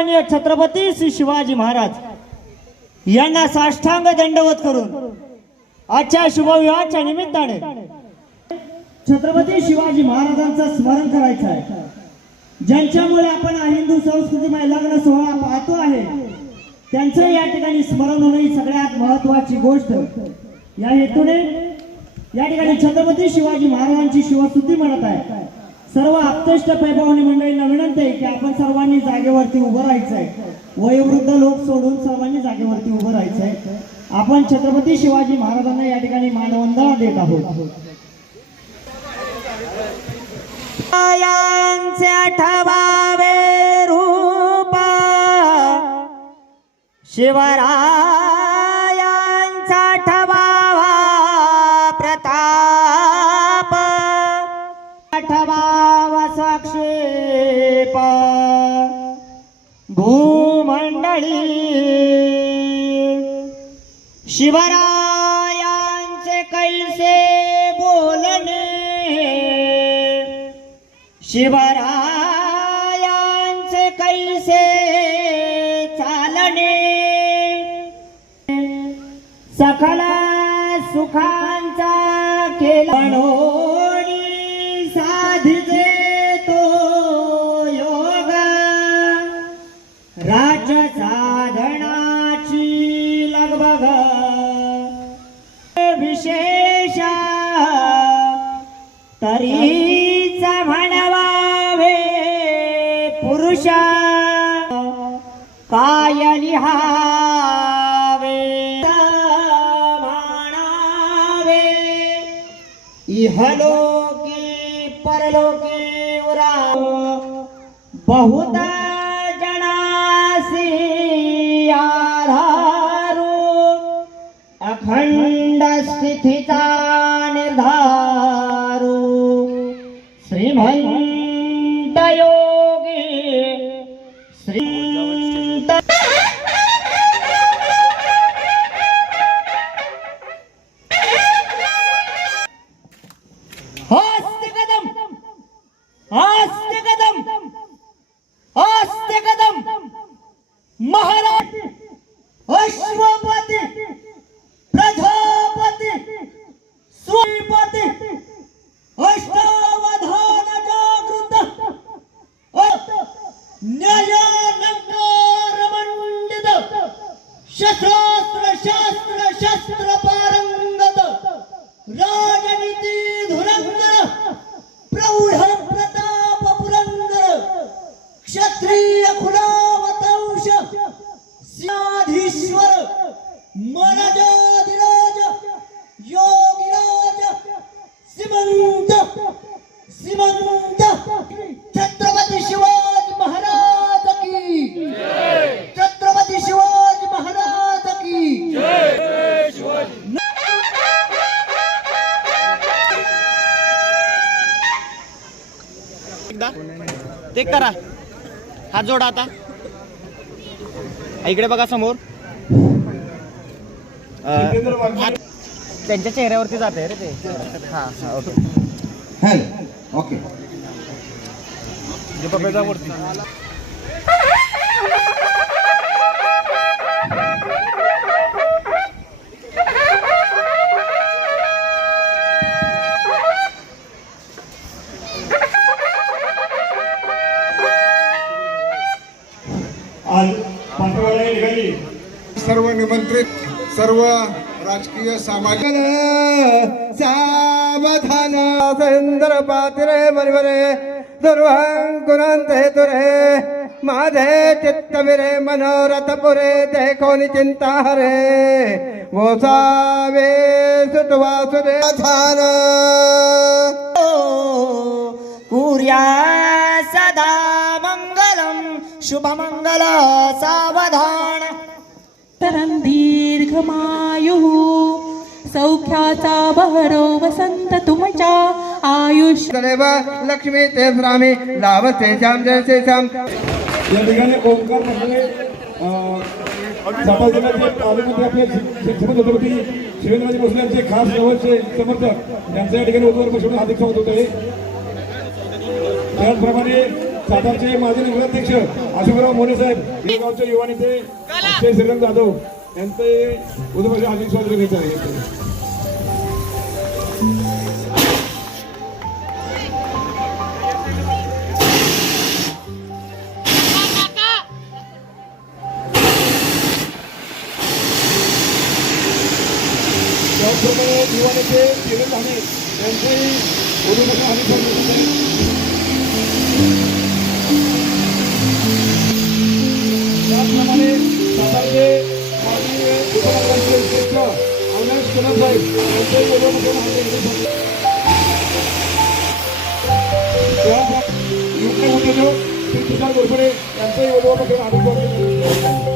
माननीय छत्रपती श्री शिवाजी महाराज यांना साष्टांग दंडवत करून आजच्या शुभविवाहाच्या निमित्ताने छत्रपती शिवाजी महाराजांचं स्मरण करायचं आहे. ज्यांच्यामुळे आपण हिंदू संस्कृतीमध्ये लग्न सोहळा पाहतो आहे त्यांचं या ठिकाणी स्मरण होणं ही सगळ्यात महत्वाची गोष्ट. या हेतूने या ठिकाणी छत्रपती शिवाजी महाराजांची शिवस्तुती म्हणत आहे. सर्व आप्तेष्ट पैभवनी मंडळींना विनंती आहे की आपण सर्वांनी जागेवरती उभं राहायचं आहे वयोवृद्ध लोक सोडून सर्वांनी जागेवरती उभं राहायचं आहे आपण छत्रपती शिवाजी महाराजांना या ठिकाणी मानवंदना देत आहोत. यांचे भूमंडळी. शिवरायांचे कैसे बोलणे? शिवरायांचे कैसे चालणे? सकला सुखांचा केला. तरीचा म्हणवावे पुरुष काय लिहावे म्हणावे इहलोकी परलोकी उरा बहुता जनासी आधारू अखंड स्थितीचा श्रीमंत योगी श्रीमंत न्यायालंकार मंडित. शस्त्र शस्त्र शस्त्र पार ते करा. हात जोडा आता. इकडे बघा समोर. त्यांच्या चेहऱ्यावरती जाते रे ते. हा हा ओके. ओके. आज पंतप्रधान निघाली. सर्व निमंत्रित सर्व राजकीय सामाजिक सावधान सुंदर पात्रे बरोबरे दुर्वांकुरांत हेतु रे माझे चित्त विरे मनोरथ पुरे देखोनी चिंता हरे गोसावे सुतवासुदे धान कुर्या शुभमंगल सावधान। तरं दीर्घमायुः सौख्याचा बहरो वसंत तुमच्या आयुष्य। देव लक्ष्मी ते श्रामी लाभते श्याम जय श्याम। या ठिकाणी ओंकार म्हणजे सातारा जिल्ह्याचे पालकमंत्री आपले शिक्षण छत्रपती शिवेंद्रजी भोसले यांचे खास जवळचे समर्थक यांचं या ठिकाणी उद्वार बसवून हार्दिक स्वागत होत आहे त्याचप्रमाणे सातारचे माजी नगराध्यक्ष अशोकराव मोरे साहेब हे गावचे युवा नेते अक्षय श्रीरंग जाधव यांचे उद्या हार्दिक स्वागत करण्यात आहे त्याचप्रमाणे युवा नेते किरण धामे यांचेही उद्योगाचे हार्दिक स्वागत উঠেছ সেই তুষার উপরে এতই অনুভব আরম্ভ করে